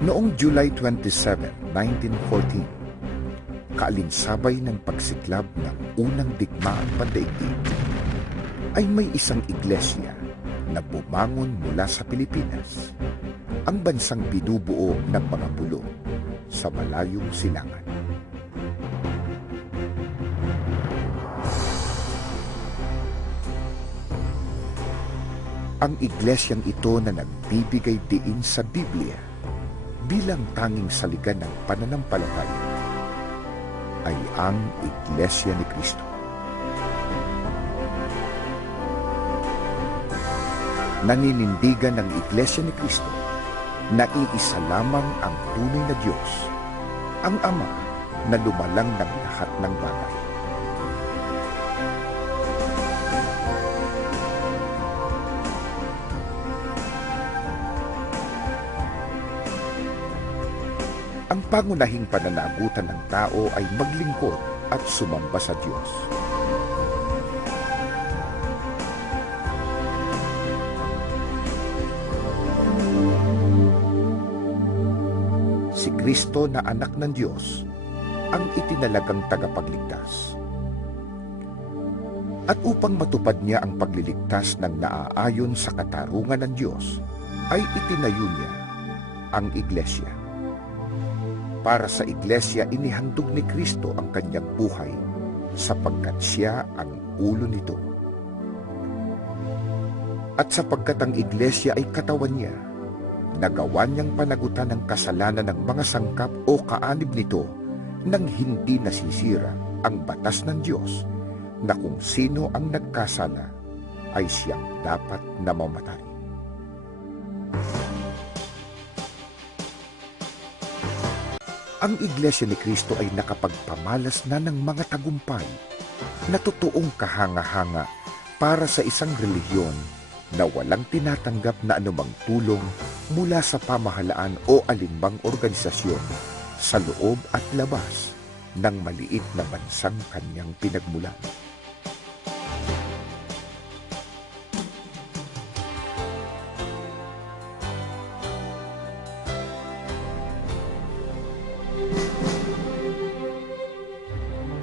Noong July 27, 1914, kaalinsabay ng pagsiklab ng unang digmaang pandaigdig, ay may isang iglesia na bumangon mula sa Pilipinas, ang bansang binubuo ng mga bulong sa malayong silangan. Ang iglesyang ito na nagbibigay diin sa Biblia bilang tanging saligan ng pananampalataya ay ang Iglesia ni Cristo. Naninindigan ng Iglesia ni Cristo na iisa lamang ang tunay na Diyos, ang Ama na lumalang ng lahat ng bagay. Ang pangunahing pananagutan ng tao ay maglingkod at sumamba sa Diyos. Si Kristo na anak ng Diyos ang itinalagang tagapagligtas. At upang matupad niya ang pagliligtas ng naaayon sa katarungan ng Diyos, ay itinayo niya ang iglesia. Para sa iglesia, inihandog ni Kristo ang kanyang buhay sapagkat siya ang ulo nito. At sapagkat ang iglesia ay katawan niya, nagawa niyang panagutan ng kasalanan ng mga sangkap o kaanib nito nang hindi nasisira ang batas ng Diyos na kung sino ang nagkasala ay siyang dapat na mamatay. Ang Iglesia ni Cristo ay nakapagpamalas na ng mga tagumpay na totoong kahanga-hanga para sa isang relihiyon na walang tinatanggap na anumang tulong mula sa pamahalaan o alinmang organisasyon sa loob at labas ng maliit na bansang kanyang pinagmulan.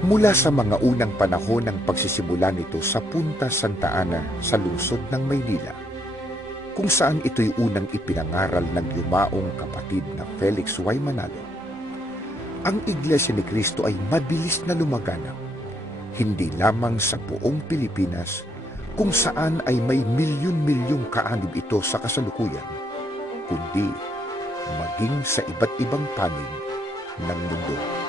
Mula sa mga unang panahon ng pagsisimula nito sa Punta Santa Ana sa lungsod ng Maynila, kung saan ito'y unang ipinangaral ng yumaong kapatid na Felix Y. Manalo, ang Iglesia ni Cristo ay mabilis na lumaganap, hindi lamang sa buong Pilipinas kung saan ay may milyon-milyong kaanib ito sa kasalukuyan, kundi maging sa iba't ibang panig ng mundo.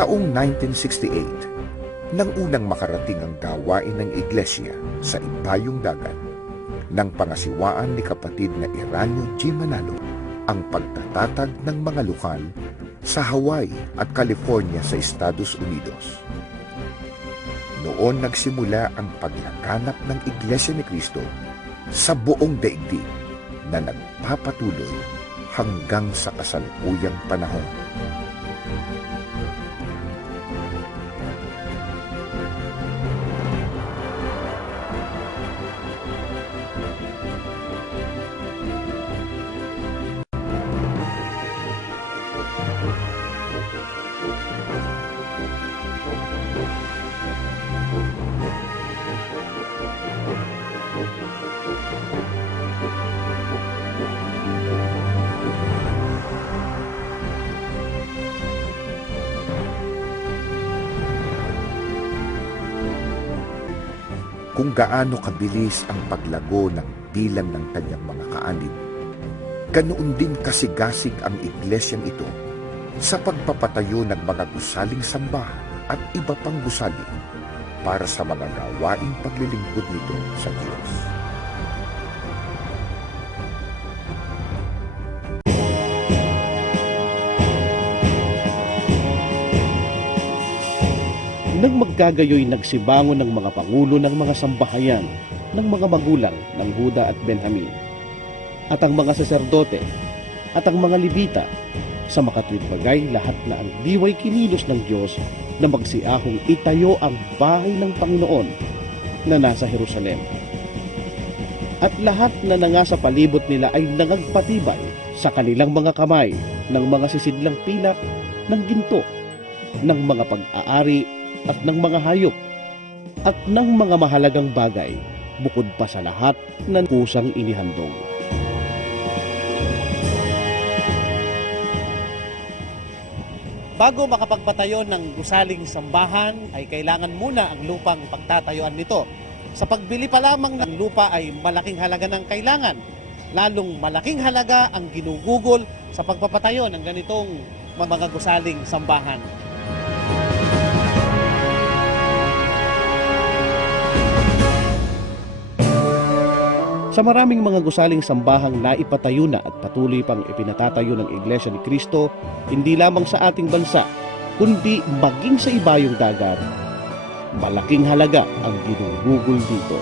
Taong 1968, nang unang makarating ang gawain ng iglesia sa Imbayong Dagat, nang pangasiwaan ni kapatid na Eranio G. Manalo ang pagtatatag ng mga lokal sa Hawaii at California sa Estados Unidos. Noon nagsimula ang paglaganap ng Iglesia ni Cristo sa buong daigdig na nagpapatuloy hanggang sa kasalukuyang panahon. Kung gaano kabilis ang paglago ng bilang ng kanyang mga kaanib, ganoon din kasigasig ang iglesyang ito sa pagpapatayo ng mga gusaling sambahan at iba pang gusali para sa mga gawaing paglilingkod nito sa Diyos. Nang magkagayoy nagsibangon ng mga pangulo ng mga sambahayan ng mga magulang ng Huda at Benjamin, at ang mga saserdote at ang mga Levita. Sa makatwid bagay, lahat na ang diway kinilos ng Diyos na magsiahong itayo ang bahay ng Panginoon na nasa Jerusalem. At lahat na nangasa palibot nila ay nangagpatibay sa kanilang mga kamay ng mga sisidlang pilak ng ginto, ng mga pag-aari at ng mga hayop, at ng mga mahalagang bagay, bukod pa sa lahat na kusang inihandog. Bago makapagpatayo ng gusaling sambahan, ay kailangan muna ang lupang pagtatayuan nito. Sa pagbili pa lamang ng lupa ay malaking halaga ng kailangan. Lalong malaking halaga ang ginugugol sa pagpapatayo ng ganitong mga gusaling sambahan. Sa maraming mga gusaling sambahang naipatayo na at patuloy pang ipinatatayo ng Iglesia ni Cristo, hindi lamang sa ating bansa, kundi maging sa ibayong dagat, malaking halaga ang ginugugol dito.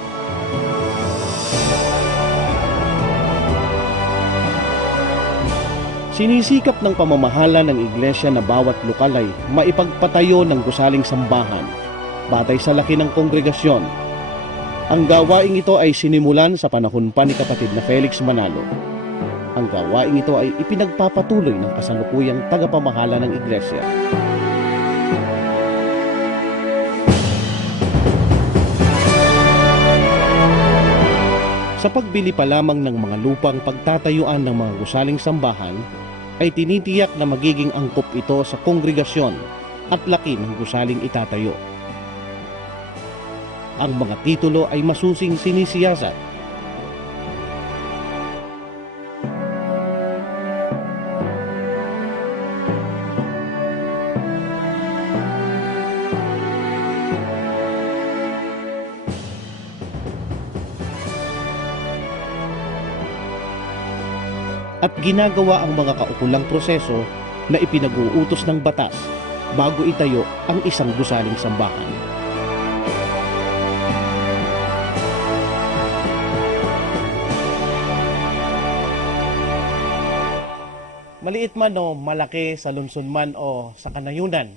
Sinisikap ng pamamahala ng Iglesia na bawat lokal ay maipagpatayo ng gusaling sambahan, batay sa laki ng kongregasyon. Ang gawaing ito ay sinimulan sa panahon pa ni kapatid na Felix Manalo. Ang gawaing ito ay ipinagpapatuloy ng kasalukuyang tagapamahala ng Iglesia. Sa pagbili pa lamang ng mga lupang pagtatayuan ng mga gusaling sambahan, ay tinitiyak na magiging angkop ito sa kongregasyon at laki ng gusaling itatayo. Ang mga titulo ay masusing sinisiyasat. At ginagawa ang mga kaukulang proseso na ipinag-uutos ng batas bago itayo ang isang gusaling sambahan. Maliit man o malaki, sa lungsod man o sa kanayunan,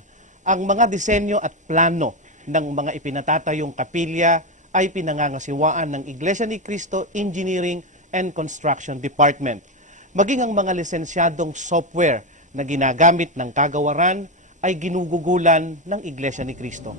ang mga disenyo at plano ng mga ipinatatayong kapilya ay pinangangasiwaan ng Iglesia ni Cristo Engineering and Construction Department. Maging ang mga lisensyadong software na ginagamit ng kagawaran ay ginugugulan ng Iglesia ni Cristo.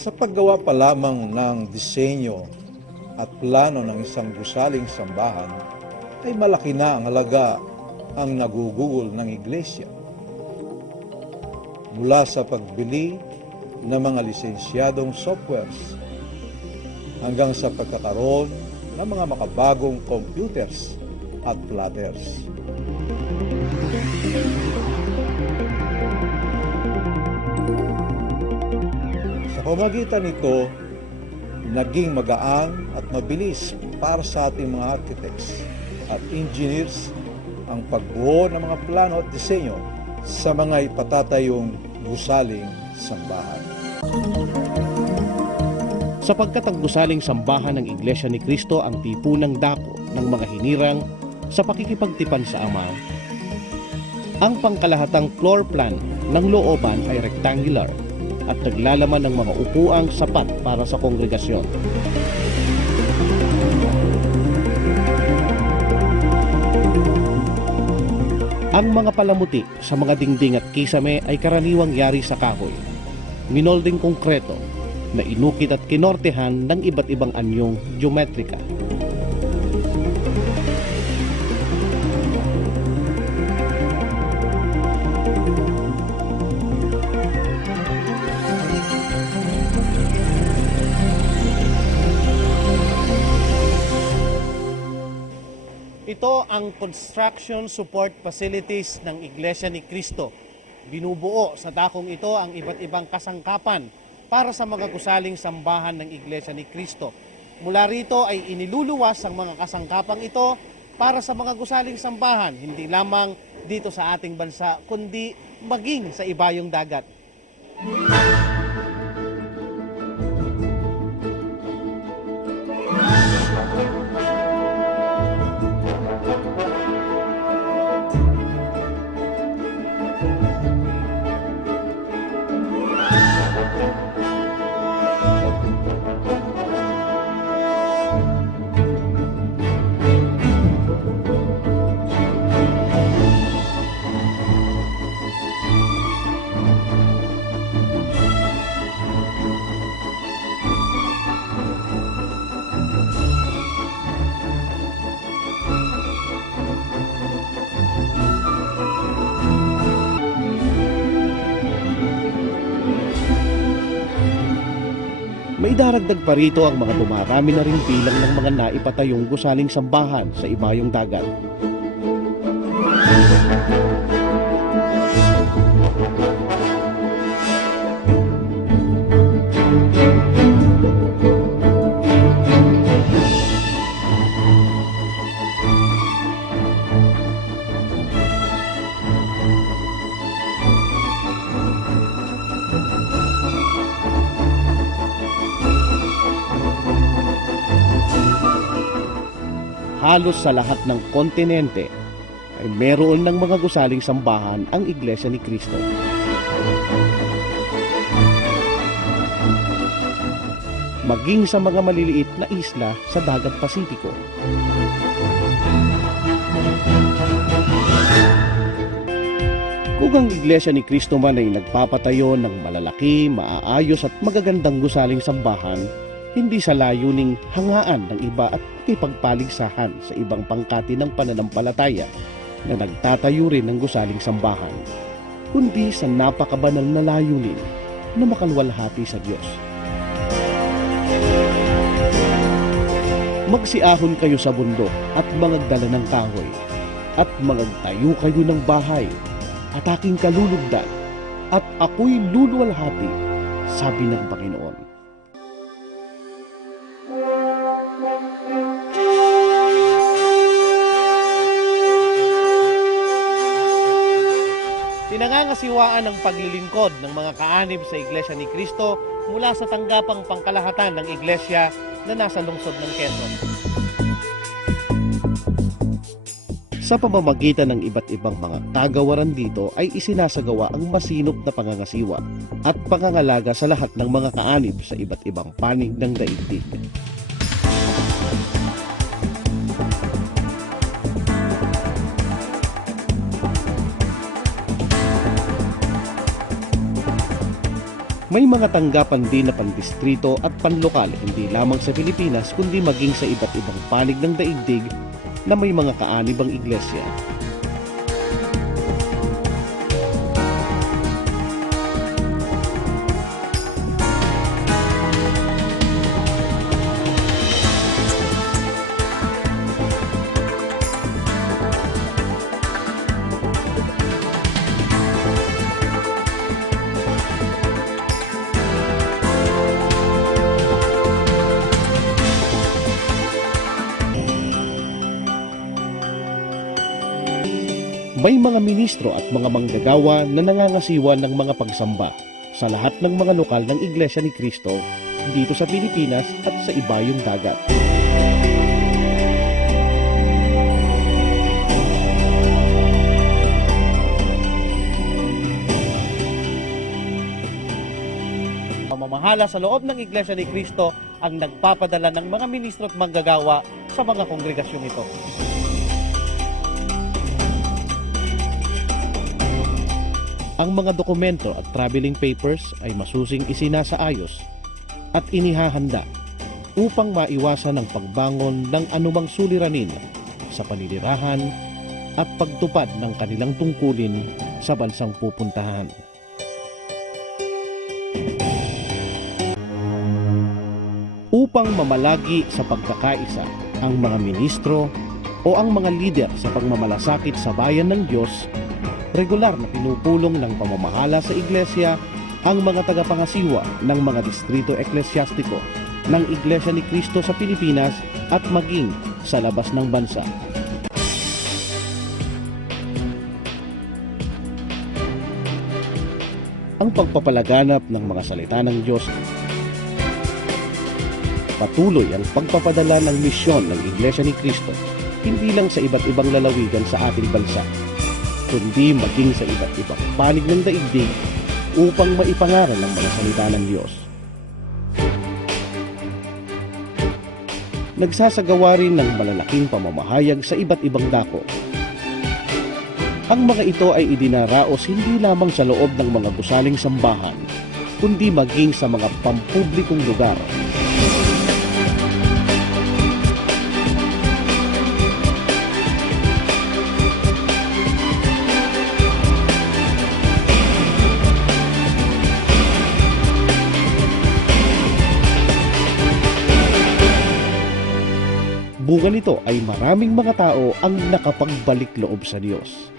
Sa paggawa pa lamang ng disenyo at plano ng isang gusaling sambahan, ay malaki na ang halaga ang nagugugol ng iglesia. Mula sa pagbili ng mga lisensyadong softwares hanggang sa pagkakaroon ng mga makabagong computers at plotters. Sa pamagitan nito, naging magaan at mabilis para sa ating mga architects at engineers ang pagbuo ng mga plano at disenyo sa mga ipatatayong gusaling sambahan. Sapagkat ang gusaling sambahan ng Iglesia ni Cristo ang tipunang dako ng mga hinirang sa pakikipagtipan sa Ama, ang pangkalahatang floor plan ng looban ay rectangular at naglalaman ng mga upuang sapat para sa kongregasyon. Ang mga palamuti sa mga dingding at kisame ay karaniwang yari sa kahoy, minolding konkreto na inukit at kinortehan ng iba't ibang anyong geometrika. Ito ang construction support facilities ng Iglesia ni Cristo. Binubuo sa dakong ito ang iba't ibang kasangkapan para sa mga gusaling sambahan ng Iglesia ni Cristo. Mula rito ay iniluluwas ang mga kasangkapang ito para sa mga gusaling sambahan, hindi lamang dito sa ating bansa, kundi maging sa ibayong dagat. May daragdag pa rito ang mga dumarami na ring bilang ng mga naipatayong gusaling sambahan sa ibayong dagat. Halos sa lahat ng kontinente ay meron ng mga gusaling sambahan ang Iglesia ni Cristo. Maging sa mga maliliit na isla sa Dagat Pasipiko. Kung ang Iglesia ni Cristo man ay nagpapatayo ng malalaki, maaayos at magagandang gusaling sambahan, hindi sa layuning hangaan ng iba at ipagpaligsahan sa ibang pangkati ng pananampalataya na nagtatayo rin ng gusaling sambahan, kundi sa napakabanal na layunin na makalwalhati sa Diyos. Magsiahon kayo sa bundok at mangagdala ng kahoy at mangagtayo kayo ng bahay at aking kalulugdan at ako'y luluwalhati, sabi ng Panginoon. Pinangangasiwaan ng paglilingkod ng mga kaanib sa Iglesia ni Cristo mula sa tanggapang pangkalahatan ng Iglesia na nasa lungsod ng Quezon. Sa pamamagitan ng iba't ibang mga kagawaran dito ay isinasagawa ang masinop na pangangasiwa at pangangalaga sa lahat ng mga kaanib sa iba't ibang panig ng daigdig. May mga tanggapan din na pandistrito at panlokal hindi lamang sa Pilipinas kundi maging sa iba't ibang panig ng daigdig na may mga kaanibang iglesia. May mga ministro at mga manggagawa na nangangasiwa ng mga pagsamba sa lahat ng mga lokal ng Iglesia ni Cristo dito sa Pilipinas at sa ibayong dagat. Pamamahala sa loob ng Iglesia ni Cristo ang nagpapadala ng mga ministro at manggagawa sa mga kongregasyong ito. Ang mga dokumento at traveling papers ay masusing isinasaayos at inihahanda upang maiwasan ang pagbangon ng anumang suliranin sa paninirahan at pagtupad ng kanilang tungkulin sa bansang pupuntahan. Upang mamalagi sa pagkakaisa ang mga ministro o ang mga lider sa pagmamalasakit sa bayan ng Diyos, regular na pinupulong ng pamamahala sa iglesia ang mga tagapangasiwa ng mga distrito eklesyastiko ng Iglesia ni Cristo sa Pilipinas at maging sa labas ng bansa. Ang pagpapalaganap ng mga salita ng Diyos, patuloy ang pagpapadala ng misyon ng Iglesia ni Cristo hindi lang sa iba't ibang lalawigan sa ating bansa, kundi maging sa iba't ibang panig ng daigdig upang maipangaral ang mga salita ng Diyos. Nagsasagawa rin ng malalaking pamamahayag sa iba't ibang dako. Ang mga ito ay idinaraos hindi lamang sa loob ng mga gusaling sambahan, kundi maging sa mga pampublikong lugar. Bunga nito ay maraming mga tao ang nakapagbalik loob sa Diyos.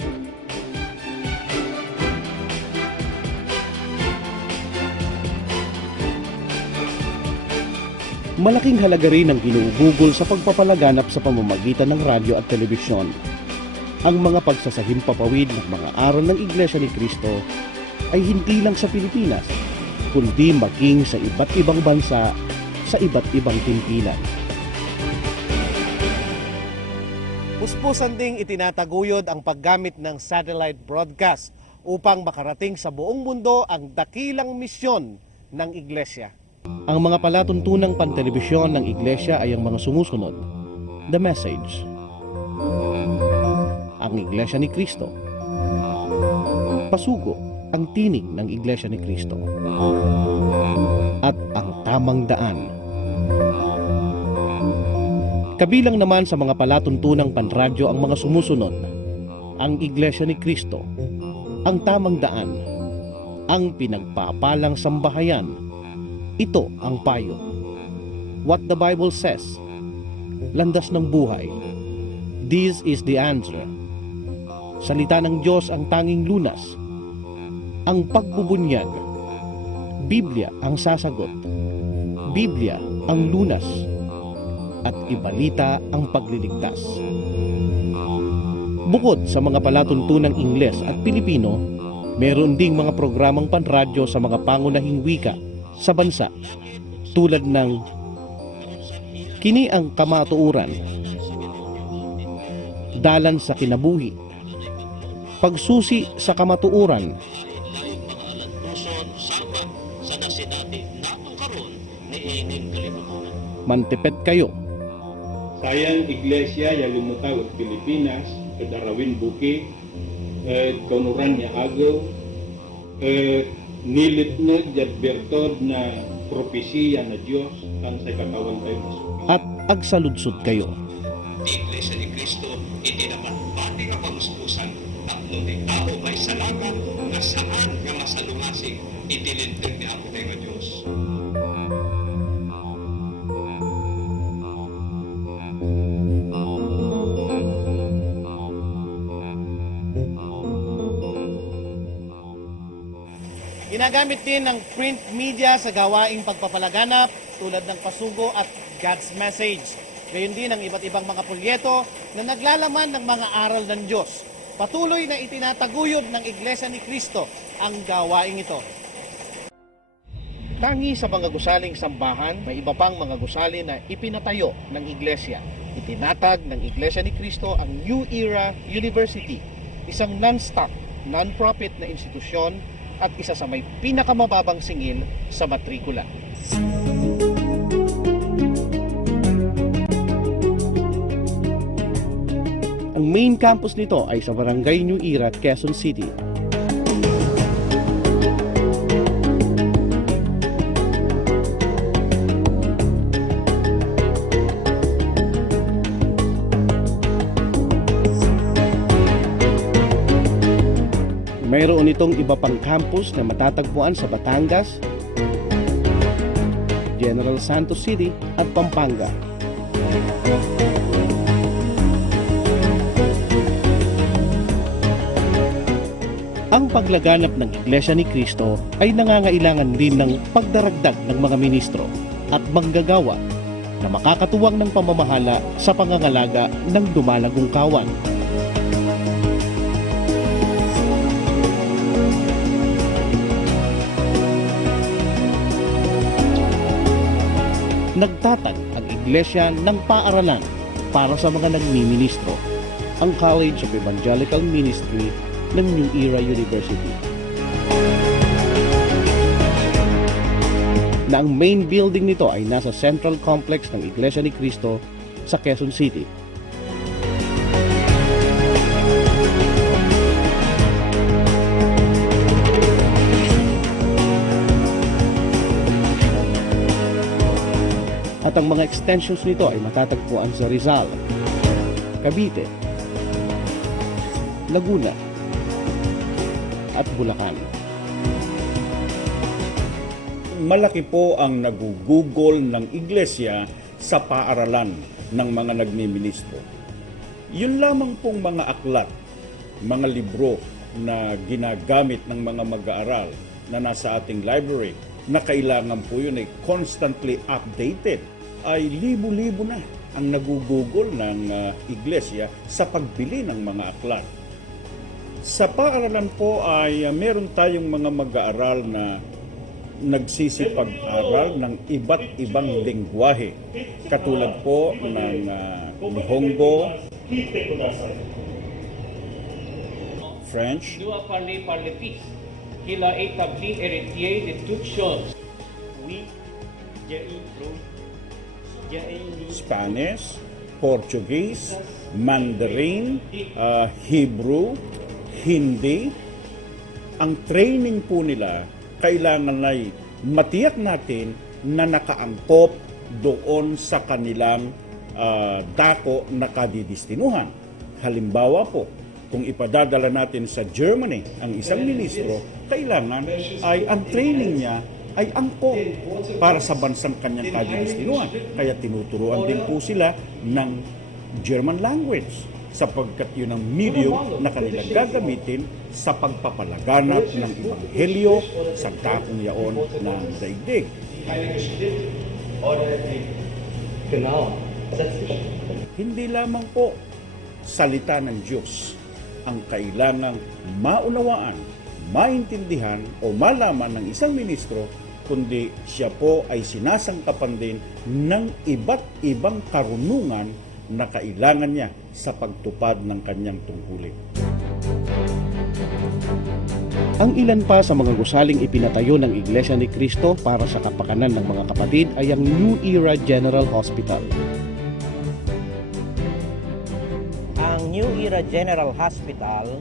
Malaking halaga rin ang ginuugugol sa pagpapalaganap sa pamamagitan ng radyo at telebisyon. Ang mga pagsasahimpapawid ng mga aral ng Iglesia ni Cristo ay hindi lang sa Pilipinas, kundi maging sa iba't ibang bansa, sa iba't ibang timpilan. Puspusan ding itinataguyod ang paggamit ng satellite broadcast upang makarating sa buong mundo ang dakilang misyon ng Iglesia. Ang mga palatuntunang pantelebisyon ng Iglesia ay ang mga sumusunod: The Message, ang Iglesia ni Cristo, Pasugo, ang tinig ng Iglesia ni Cristo, at ang Tamang Daan. Kabilang naman sa mga palatuntunang panradyo ang mga sumusunod: ang Iglesia ni Cristo, ang Tamang Daan, ang Pinagpapalang Sambahayan, ito ang payo, What the Bible Says, Landas ng Buhay, This is the Answer, Salita ng Diyos ang Tanging Lunas, ang Pagbubunyag, Biblia ang Sasagot, Biblia ang Lunas, at Ibalita ang Pagliligtas. Bukod sa mga palatuntunang Ingles at Pilipino, meron ding mga programang panradyo sa mga pangunahing wika sa bansa, tulad ng Kini ang Kamatuuran, Dalan sa Kinabuhi, Pagsusi sa Kamatuuran, Mantipet Kayo, Sayang Iglesia yang lumutang at Pilipinas, kadarawin buki, konuran niya agaw, nilitnod at bertod na propesiya na Diyos ang sa katawan tayo masuk. at Agsaludsod Kayo. Iglesia ni Cristo, iti naman pati nga pamuspusan, tapno di tao may salamat nga saan nga masalungasig, itilintag ni ako tayo nga Diyos. Ginagamit din ng print media sa gawaing pagpapalaganap tulad ng Pasugo at God's Message. Gayon din ang iba't ibang mga pulyeto na naglalaman ng mga aral ng Diyos. Patuloy na itinataguyod ng Iglesia ni Cristo ang gawaing ito. Tangi sa mga gusaling sambahan, may iba pang mga gusali na ipinatayo ng Iglesia. Itinatag ng Iglesia ni Cristo ang New Era University, isang non-stock, non-profit na institusyon at isa sa may pinakamababang singil sa matrikula. Ang main campus nito ay sa Barangay New Era, Quezon City. Mayroon itong iba pang campus na matatagpuan sa Batangas, General Santos City at Pampanga. Ang paglaganap ng Iglesia ni Cristo ay nangangailangan din ng pagdaragdag ng mga ministro. at manggagawa na makakatuwang ng pamamahala sa pangangalaga ng dumalagong kawan. Nagtatag ang iglesia ng paaralan para sa mga nagmiministro, ang College of Evangelical Ministry ng New Era University. Na ang main building nito ay nasa Central Complex ng Iglesia ni Cristo sa Quezon City. At ang mga extensions nito ay matatagpuan sa Rizal, Cavite, Laguna, at Bulacan. Malaki po ang nagugugol ng iglesia sa paaralan ng mga nagmiministro. Yun lamang pong mga aklat, mga libro na ginagamit ng mga mag-aaral na nasa ating library, na kailangan po yun ay constantly updated, ay libo-libo na ang nagugugol ng iglesia sa pagbili ng mga aklat. Sa paaralan po ay meron tayong mga mag-aaral na nagsisipag-aral ng iba't ibang lengguwahe, katulad po ng Nihongo, French, Doit parler par le Fils, qu'il a établi héritier de toutes choses. Oui, Spanish, Portuguese, Mandarin, Hebrew, Hindi. Ang training po nila kailangan ay matiyak natin na nakaangkop doon sa kanilang dako na kadidistinuhan. Halimbawa po, kung ipadadala natin sa Germany ang isang ministro, kailangan ay ang training niya ay angkop para sa bansang kanyang kadidistinuhan. Kaya tinuturuan din po sila ng German language sapagkat yun ang medium na kanilang gagamitin sa pagpapalaganap ng ebanghelyo sa dakong yaon ng daigdig. Hindi lamang po salita ng Diyos ang kailangang maunawaan, maintindihan o malaman ng isang ministro, kundi siya po ay sinasangkapan din ng iba't ibang karunungan na kailangan niya sa pagtupad ng kanyang tungkulin. Ang ilan pa sa mga gusaling ipinatayo ng Iglesia ni Cristo para sa kapakanan ng mga kapatid ay ang New Era General Hospital. Ang New Era General Hospital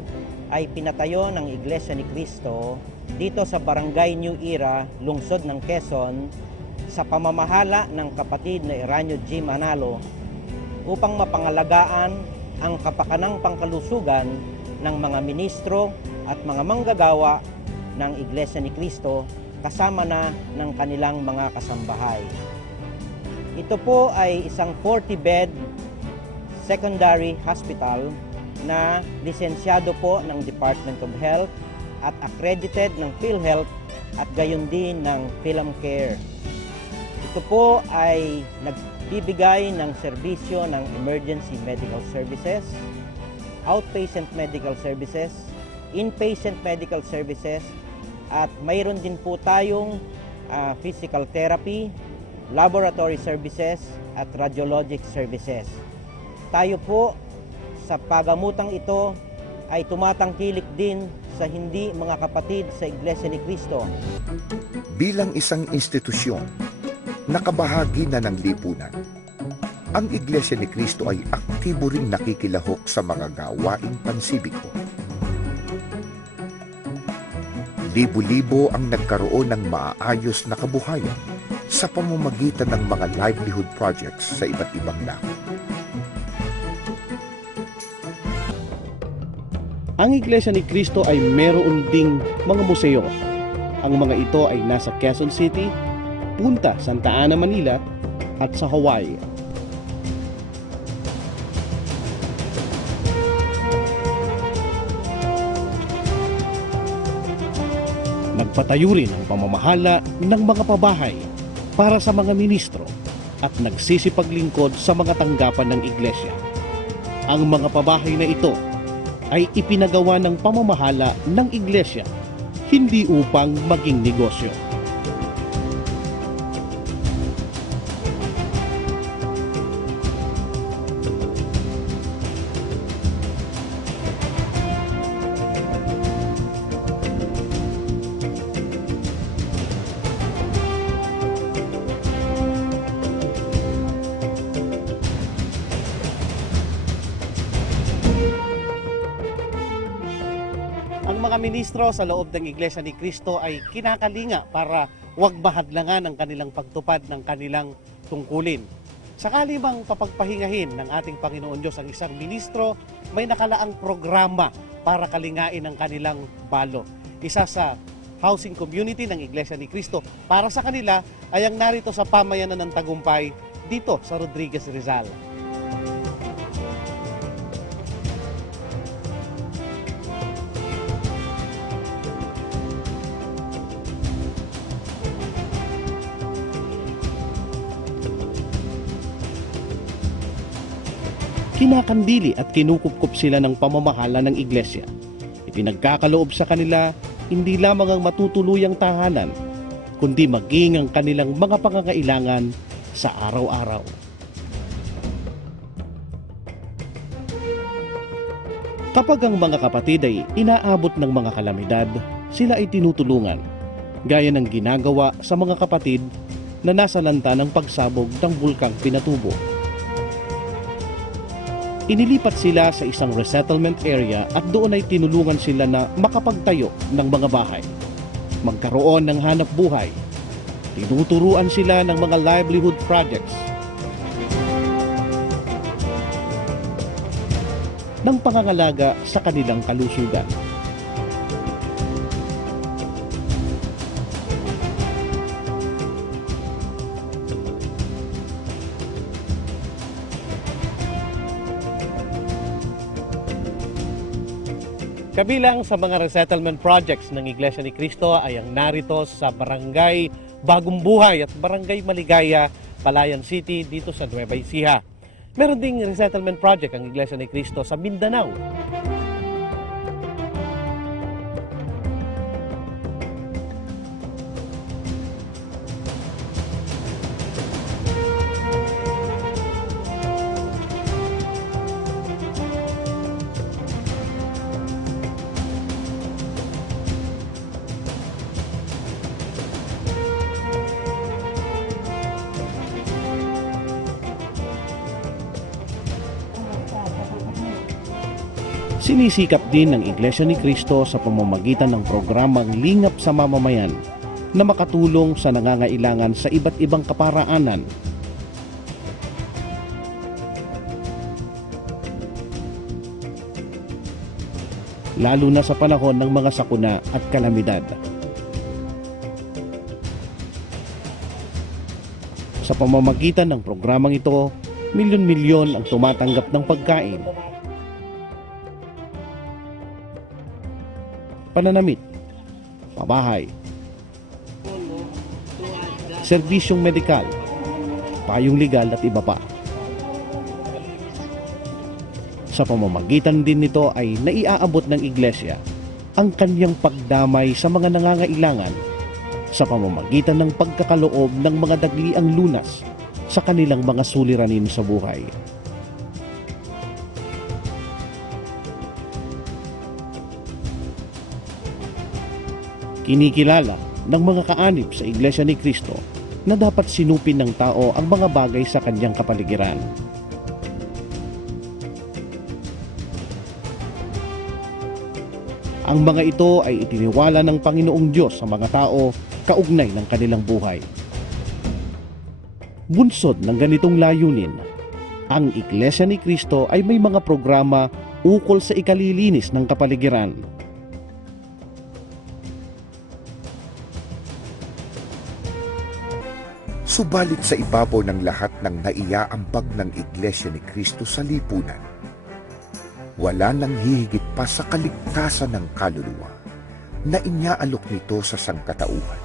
ay pinatayo ng Iglesia ni Cristo dito sa Barangay New Era, lungsod ng Quezon, sa pamamahala ng kapatid na Eranio G. Manalo upang mapangalagaan ang kapakanang pangkalusugan ng mga ministro at mga manggagawa ng Iglesia ni Cristo kasama na ng kanilang mga kasambahay. Ito po ay isang 40-bed secondary hospital na lisensyado po ng Department of Health at accredited ng PhilHealth at gayon din ng PhilAmCare. Ito po ay nagbibigay ng serbisyo ng emergency medical services, outpatient medical services, inpatient medical services, at mayroon din po tayong physical therapy, laboratory services, at radiologic services. Tayo po sa pagamutang ito ay tumatangkilik din sa hindi mga kapatid sa Iglesia ni Cristo. Bilang isang institusyon, nakabahagi na ng lipunan, ang Iglesia ni Cristo ay aktibo ring nakikilahok sa mga gawaing pansibiko. Libo-libo ang nagkaroon ng maayos na kabuhayan sa pamamagitan ng mga livelihood projects sa iba't ibang dako. Ang Iglesia ni Cristo ay meron ding mga museo. Ang mga ito ay nasa Quezon City, Punta Santa Ana, Manila at sa Hawaii. Nagpatayo rin ang pamamahala ng mga pabahay para sa mga ministro at nagsisipaglingkod sa mga tanggapan ng iglesia. Ang mga pabahay na ito ay ipinagawa ng pamamahala ng iglesia, hindi upang maging negosyo. Ang mga ministro sa loob ng Iglesia ni Cristo ay kinakalinga para huwag mahadlangan ang kanilang pagtupad ng kanilang tungkulin. Sakali bang papagpahingahin ng ating Panginoon Diyos ang isang ministro, may nakalaang programa para kalingain ang kanilang balo. Isa sa housing community ng Iglesia ni Cristo para sa kanila ay ang narito sa pamayanan ng Tagumpay dito sa Rodriguez Rizal. Kinakandili at kinukupkup sila ng pamamahala ng iglesia. Ipinagkakaloob sa kanila hindi lamang ang matutuluyang tahanan, kundi maging ang kanilang mga pangangailangan sa araw-araw. Kapag ang mga kapatid ay inaabot ng mga kalamidad, sila ay tinutulungan, gaya ng ginagawa sa mga kapatid na nasa lanta ng pagsabog ng bulkang Pinatubo. Inilipat sila sa isang resettlement area at doon ay tinulungan sila na makapagtayo ng mga bahay, magkaroon ng hanap buhay. Tinuturuan sila ng mga livelihood projects, ng pangangalaga sa kanilang kalusugan. Kabilang sa mga resettlement projects ng Iglesia ni Cristo ay ang narito sa Barangay Bagong Buhay at Barangay Maligaya, Palayan City dito sa Nueva Ecija. Meron ding resettlement project ang Iglesia ni Cristo sa Mindanao. Sinisikap din ng Iglesia ni Cristo sa pamamagitan ng programang Lingap sa Mamamayan na makatulong sa nangangailangan sa iba't ibang kaparaanan. Lalo na sa panahon ng mga sakuna at kalamidad. Sa pamamagitan ng programang ito, milyon-milyon ang tumatanggap ng pagkain, pananamit, pabahay, serbisyong medikal, payong legal at iba pa. Sa pamamagitan din nito ay naiaabot ng iglesia ang kanyang pagdamay sa mga nangangailangan sa pamamagitan ng pagkakaloob ng mga dagliang lunas sa kanilang mga suliranin sa buhay. Kinikilala ng mga kaanib sa Iglesia ni Cristo na dapat sinupin ng tao ang mga bagay sa kanyang kapaligiran. Ang mga ito ay itiniwala ng Panginoong Diyos sa mga tao kaugnay ng kanilang buhay. Bunsod ng ganitong layunin, ang Iglesia ni Cristo ay may mga programa ukol sa ikalilinis ng kapaligiran. Subalit sa ibabaw ng lahat ng naiaambag ng Iglesia ni Cristo sa lipunan, wala nang hihigit pa sa kaligtasan ng kaluluwa na inyaalok nito sa sangkatauhan.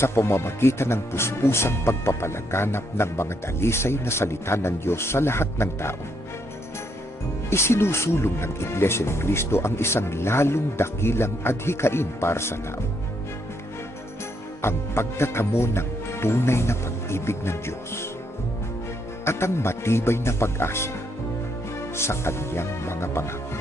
sa pamamagitan ng puspusang pagpapalaganap ng mga dalisay na salita ng Diyos sa lahat ng tao. Isinusulong ng Iglesia ni Cristo ang isang lalong dakilang adhikain para sa tao. Ang pagtatamo ng tunay na pag-ibig ng Diyos at ang matibay na pag-asa sa kanyang mga pangako.